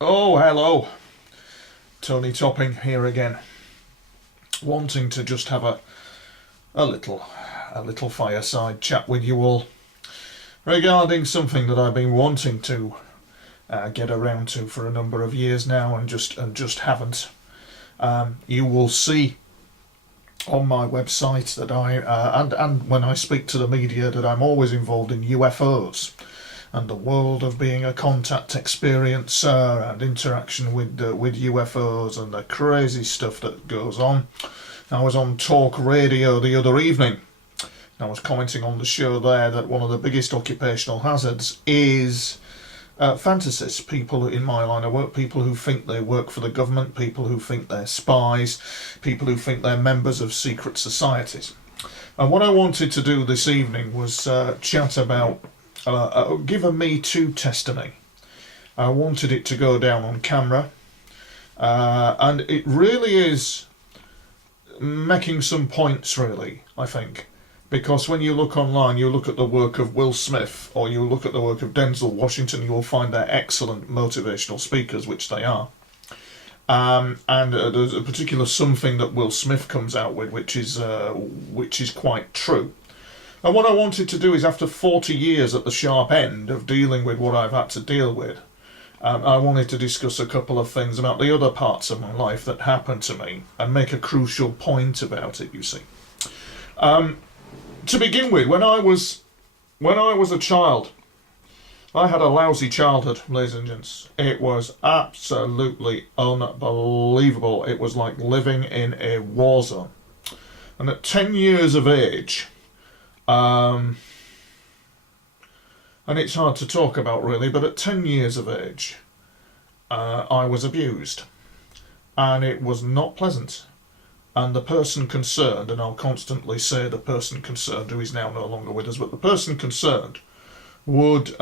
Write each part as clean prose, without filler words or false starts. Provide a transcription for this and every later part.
Oh, hello. Tony Topping here again. Wanting to just have a little a little fireside chat with you all regarding something that I've been wanting to get around to for a number of years now and just haven't. You will see on my website that I and when I speak to the media that I'm always involved in UFOs and the world of being a contact experiencer and interaction with UFOs and the crazy stuff that goes on. I was on talk radio the other evening. I was commenting on the show there that one of the biggest occupational hazards is fantasists, people in my line of work, people who think they work for the government, people who think they're spies, people who think they're members of secret societies. And what I wanted to do this evening was chat about, give a Me Too testimony. I wanted it to go down on camera, and it really is making some points, really, I think. Because when you look online, you look at the work of Will Smith, or you look at the work of Denzel Washington, you will find they're excellent motivational speakers, which they are. And there's a particular something that Will Smith comes out with, which is quite true. And what I wanted to do is, after 40 years at the sharp end of dealing with what I've had to deal with, I wanted to discuss a couple of things about the other parts of my life that happened to me and make a crucial point about it, you see. To begin with, when I was a child, I had a lousy childhood, ladies and gents. It was absolutely unbelievable. It was like living in a war zone. And at 10 years of age, and it's hard to talk about really, but at 10 years of age, I was abused. And it was not pleasant. And the person concerned, and I'll constantly say the person concerned, who is now no longer with us, but the person concerned would,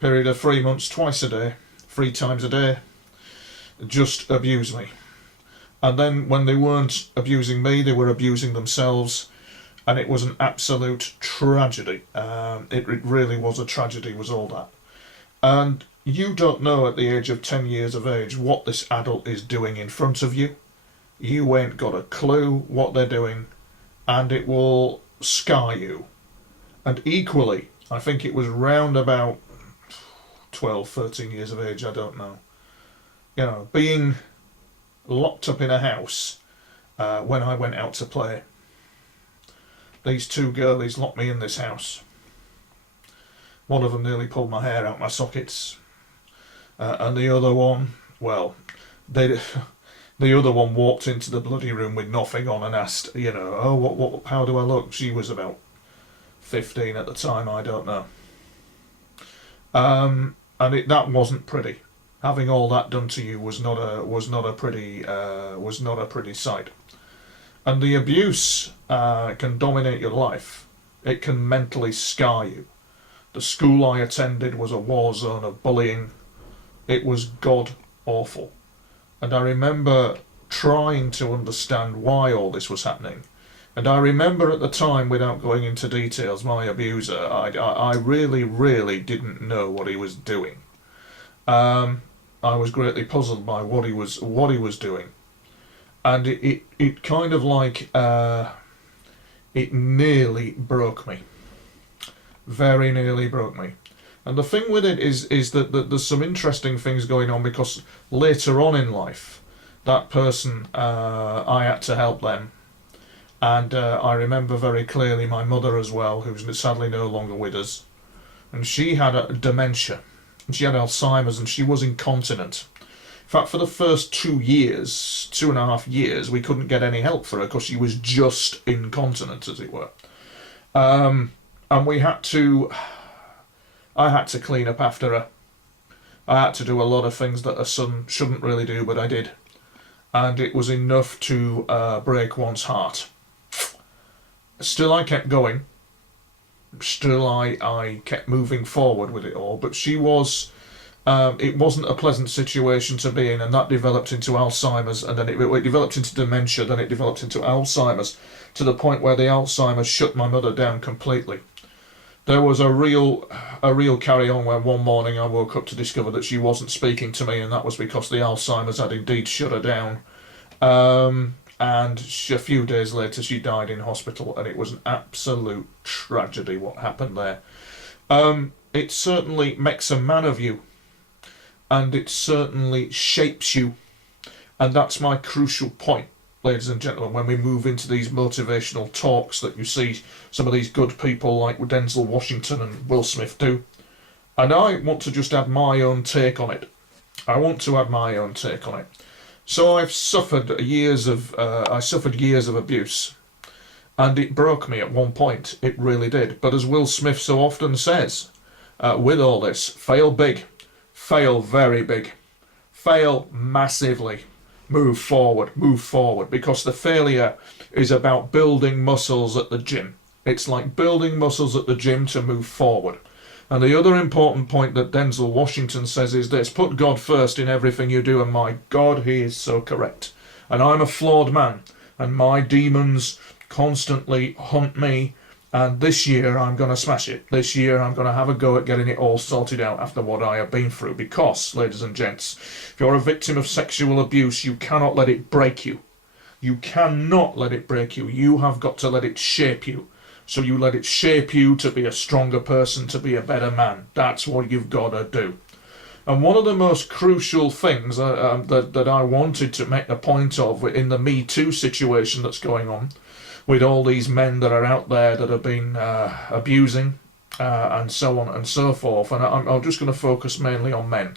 period of 3 months, twice a day, 3 times a day, just abuse me. And then when they weren't abusing me, they were abusing themselves, and it was an absolute tragedy. It really was a tragedy, was all that. And you don't know at the age of 10 years of age what this adult is doing in front of you. You ain't got a clue what they're doing, and it will scar you. And equally, I think it was round about 12, 13 years of age, I don't know. You know, being locked up in a house when I went out to play. These two girlies locked me in this house. One of them nearly pulled my hair out my sockets. And the other one, well, they... The other one walked into the bloody room with nothing on and asked, oh, how do I look? She was about 15 at the time, I don't know. And that wasn't pretty. Having all that done to you was not a pretty sight. And the abuse can dominate your life. It can mentally scar you. The school I attended was a war zone of bullying. It was god awful. And I remember trying to understand why all this was happening. And I remember at the time, without going into details, my abuser, I really, really didn't know what he was doing. I was greatly puzzled by what he was doing. And it kind of like, it nearly broke me. Very nearly broke me. And the thing with it is that there's some interesting things going on, because later on in life, that person, I had to help them. And I remember very clearly my mother as well, who's sadly no longer with us. And she had a dementia. And she had Alzheimer's, and she was incontinent. In fact, for the first 2 years, 2.5 years, we couldn't get any help for her because she was just incontinent, as it were. And I had to clean up after her. I had to do a lot of things that a son shouldn't really do, but I did. And it was enough to break one's heart. Still, I kept going. Still, I kept moving forward with it all. But she was... it wasn't a pleasant situation to be in, and that developed into Alzheimer's, and then it developed into dementia, then it developed into Alzheimer's, to the point where the Alzheimer's shut my mother down completely. There was a real carry on where one morning I woke up to discover that she wasn't speaking to me, and that was because the Alzheimer's had indeed shut her down. And a few days later she died in hospital, and it was an absolute tragedy what happened there. It certainly makes a man of you, and it certainly shapes you, and that's my crucial point, ladies and gentlemen, when we move into these motivational talks that you see some of these good people like Denzel Washington and Will Smith do. And I want to just add my own take on it. So I've suffered years of abuse, and it broke me at one point. It really did. But as Will Smith so often says, with all this, fail big, fail very big, fail massively. Move forward, because the failure is about building muscles at the gym. It's like building muscles at the gym to move forward. And the other important point that Denzel Washington says is this: put God first in everything you do, and my God, he is so correct. And I'm a flawed man, and my demons constantly haunt me, and this year I'm going to smash it. This year I'm going to have a go at getting it all sorted out after what I have been through. Because, ladies and gents, if you're a victim of sexual abuse, you cannot let it break you. You cannot let it break you. You have got to let it shape you. So you let it shape you to be a stronger person, to be a better man. That's what you've got to do. And one of the most crucial things that I wanted to make a point of in the Metoo situation that's going on, with all these men that are out there that have been abusing and so on and so forth. And I'm just going to focus mainly on men.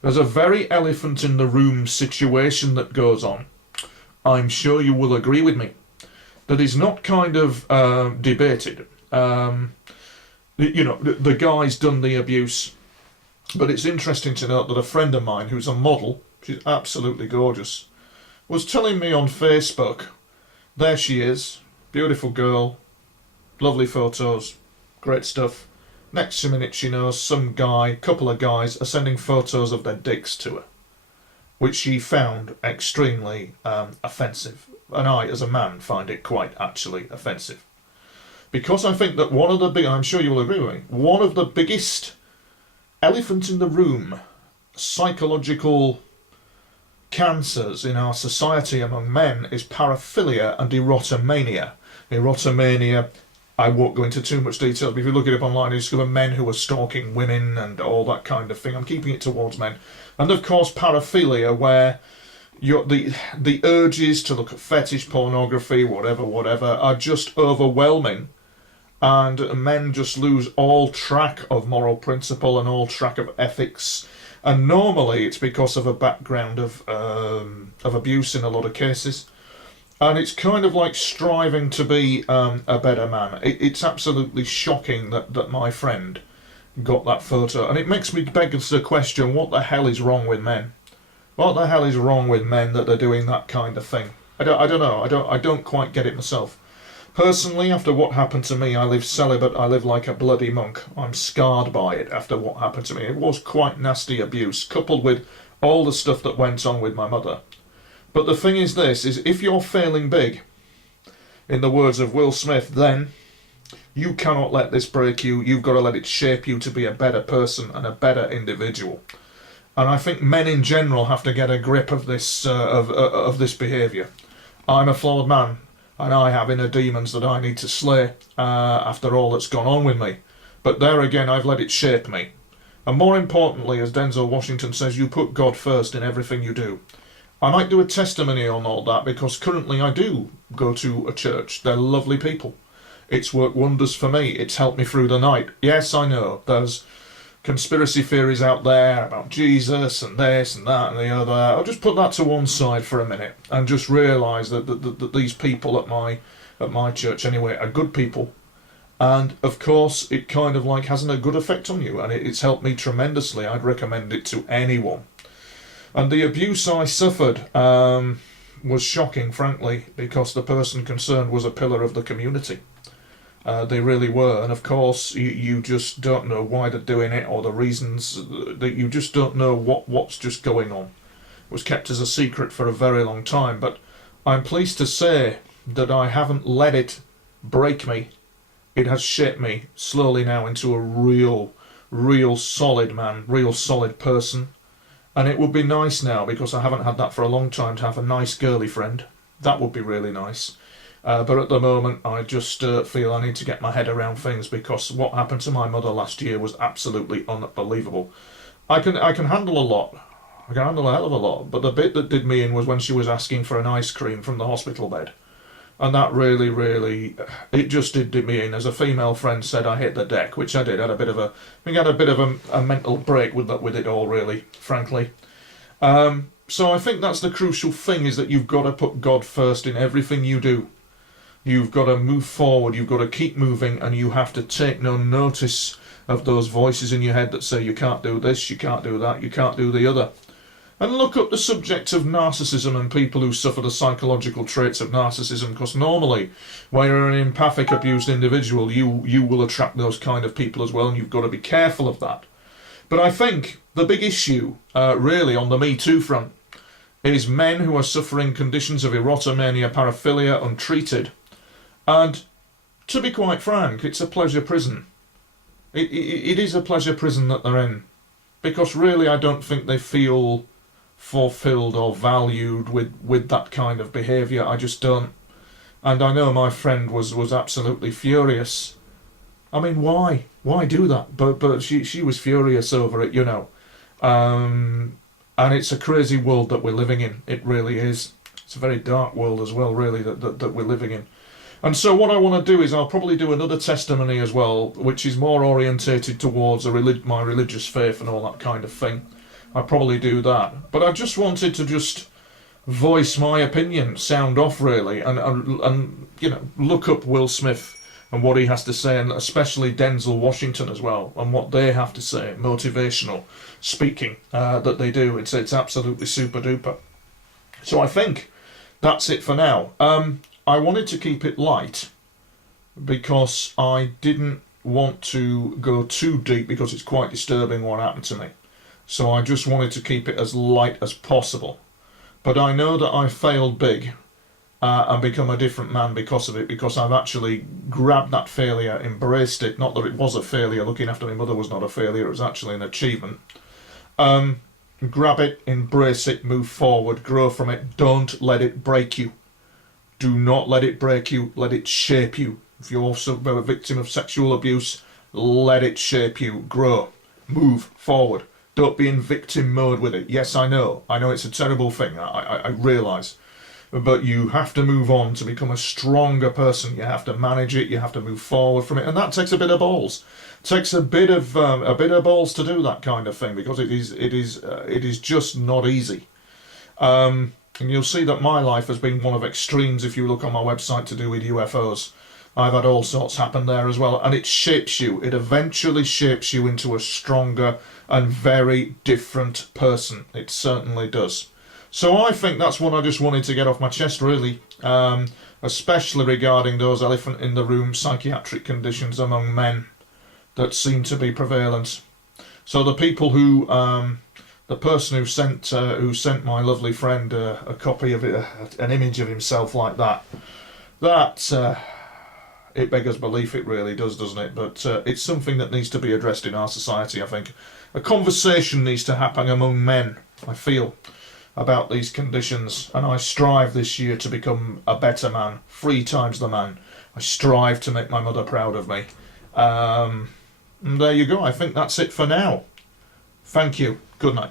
There's a very elephant in the room situation that goes on. I'm sure you will agree with me. That is not kind of debated. The guy's done the abuse. But it's interesting to note that a friend of mine who's a model, she's absolutely gorgeous, was telling me on Facebook, there she is, beautiful girl, lovely photos, great stuff. Next minute she knows some guy, couple of guys, are sending photos of their dicks to her, which she found extremely offensive. And I, as a man, find it quite actually offensive. Because I think that one of the big, I'm sure you will agree with me, one of the biggest elephant in the room psychological cancers in our society among men is paraphilia and erotomania. Erotomania, I won't go into too much detail, but if you look it up online, you discover men who are stalking women and all that kind of thing. I'm keeping it towards men. And of course paraphilia, where the urges to look at fetish pornography, whatever, are just overwhelming, and men just lose all track of moral principle and all track of ethics. And normally it's because of a background of abuse in a lot of cases. And it's kind of like striving to be a better man. It's absolutely shocking that my friend got that photo. And it makes me beg the question, what the hell is wrong with men? What the hell is wrong with men that they're doing that kind of thing? I don't know. I don't quite get it myself. Personally, after what happened to me, I live celibate. I live like a bloody monk. I'm scarred by it after what happened to me. It was quite nasty abuse, coupled with all the stuff that went on with my mother. But the thing is this, is if you're failing big, in the words of Will Smith, then you cannot let this break you. You've got to let it shape you to be a better person and a better individual. And I think men in general have to get a grip of this of this behaviour. I'm a flawed man, and I have inner demons that I need to slay after all that's gone on with me. But there again, I've let it shape me. And more importantly, as Denzel Washington says, you put God first in everything you do. I might do a testimony on all that, because currently I do go to a church. They're lovely people. It's worked wonders for me. It's helped me through the night. Yes, I know, there's conspiracy theories out there about Jesus and this and that and the other. I'll just put that to one side for a minute and just realise that these people at my church anyway are good people. And of course it kind of like hasn't a good effect on you, and it's helped me tremendously. I'd recommend it to anyone. And the abuse I suffered was shocking, frankly, because the person concerned was a pillar of the community. They really were, and of course you just don't know why they're doing it, or the reasons. That you just don't know what's just going on. It was kept as a secret for a very long time, but I'm pleased to say that I haven't let it break me. it has shaped me slowly now into a real solid man, real solid person. And it would be nice now, because I haven't had that for a long time, to have a nice girly friend. That would be really nice. But at the moment, I just feel I need to get my head around things, because what happened to my mother last year was absolutely unbelievable. I can handle a lot. I can handle a hell of a lot. But the bit that did me in was when she was asking for an ice cream from the hospital bed. And that really, it just did me in. As a female friend said, I hit the deck, which I did. I think I had a bit of a mental break with it all, really, frankly. So I think that's the crucial thing, is that you've got to put God first in everything you do. You've got to move forward, you've got to keep moving, and you have to take no notice of those voices in your head that say you can't do this, you can't do that, you can't do the other. And look up the subject of narcissism and people who suffer the psychological traits of narcissism, because normally, when you're an empathic, abused individual, you will attract those kind of people as well, and you've got to be careful of that. But I think the big issue, really, on the Metoo front, is men who are suffering conditions of erotomania, paraphilia, untreated. And to be quite frank, it's a pleasure prison. It is a pleasure prison that they're in. Because really, I don't think they feel fulfilled or valued with that kind of behaviour. I just don't. And I know my friend was absolutely furious. I mean, why? Why do that? But she was furious over it, you know. And it's a crazy world that we're living in. It really is. It's a very dark world as well, really, that we're living in. And so what I want to do is I'll probably do another testimony as well, which is more orientated towards my religious faith and all that kind of thing. I'll probably do that. But I just wanted to just voice my opinion, sound off really, and you know, look up Will Smith and what he has to say, and especially Denzel Washington as well, and what they have to say, motivational speaking that they do. It's absolutely super duper. So I think that's it for now. I wanted to keep it light because I didn't want to go too deep, because it's quite disturbing what happened to me. So I just wanted to keep it as light as possible. But I know that I failed big and become a different man because of it, because I've actually grabbed that failure, embraced it. Not that it was a failure, looking after my mother was not a failure, it was actually an achievement. Grab it, embrace it, move forward, grow from it, don't let it break you. Do not let it break you, let it shape you. If you're also a victim of sexual abuse, let it shape you, grow, move forward. Don't be in victim mode with it. Yes, I know it's a terrible thing, I realise. But you have to move on to become a stronger person. You have to manage it, you have to move forward from it, and that takes a bit of balls. It takes a bit of balls to do that kind of thing, because it is just not easy. And you'll see that my life has been one of extremes if you look on my website to do with UFOs. I've had all sorts happen there as well, and it shapes you. It eventually shapes you into a stronger and very different person. It certainly does. So I think that's what I just wanted to get off my chest, really, especially regarding those elephant in the room psychiatric conditions among men that seem to be prevalent. So the people who... the person who sent my lovely friend a copy of it, an image of himself like that, it beggars belief, it really does, doesn't it? But it's something that needs to be addressed in our society, I think. A conversation needs to happen among men, I feel, about these conditions. And I strive this year to become a better man, 3 times the man. I strive to make my mother proud of me. And there you go, I think that's it for now. Thank you. Good night.